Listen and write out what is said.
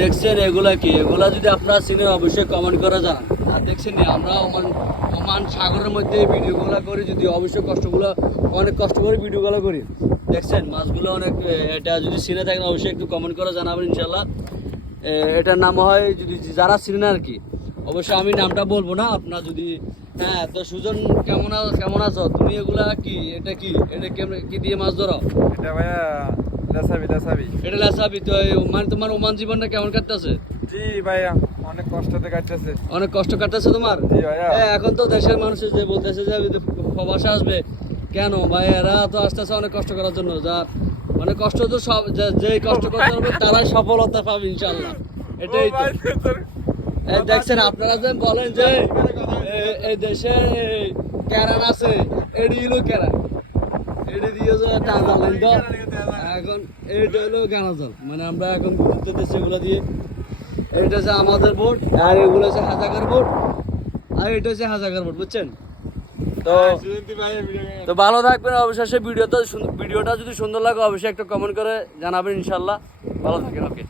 দেখছেন এগুলা কি, এগুলা যদি আপনারা চিনেন অবশ্যই কমেন্ট করে জানান। আর দেখছেন আমরা ওমান সাগরের মধ্যে ভিডিওগুলো করি, যদি অবশ্যই অনেক কষ্ট করে ভিডিওগুলো করি। দেখছেন মাছগুলো অনেক, এটা যদি চিনে থাকেন অবশ্যই একটু কমেন্ট করে জানাবেন ইনশাল্লাহ। এটার নাম হয়, যদি যারা চিনেন আর কি, অবশ্যই আমি নামটা বলবো না। আপনার যদি হ্যাঁ, তো সুজন কেমন আছো তুমি? এগুলা কি, এটা কি দিয়ে মাছ ধরো? এটা ভাইয়া লাসাবি। এটা লাসাবি। তো মানে তোমার ওমান জীবনটা কেমন কাটতেছে? জি ভাইয়া, অনেক কষ্টতে কাটতেছে। অনেক কষ্ট কাটতেছে তোমার? জি ভাইয়া। এখন তো দেশের মানুষ যে বলতেছে যে প্রবাসে আসবে, কেন ভাই? এরা তো আসতেছে অনেক কষ্ট করার জন্য। যার মানে কষ্ট তো সব, যে কষ্ট করতে হবে তারাই সফলতা পাবে ইনশাল্লাহ। এটাই তো। দেখছেন আপনারা যে বলেন যে এই দেশে ক্যারান আছে, এডি হলো ক্যারান, এডি দিয়ে টানা লাইন তো এখন এইটা হলো গানাজল। মানে আমরা এখন ঘুরতেছি এগুলো দিয়ে। এটা হচ্ছে আমাদের বোট, আর এগুলো হচ্ছে হাজাকার বোট, আর এটা হচ্ছে হাজাকার বোট, বুঝছেন? তো ভালো থাকবেন অবশ্যই। ভিডিওটা যদি সুন্দর লাগে অবশ্যই একটা কমেন্ট করে জানাবেন ইনশাল্লাহ। ভালো থাকেন, ওকে।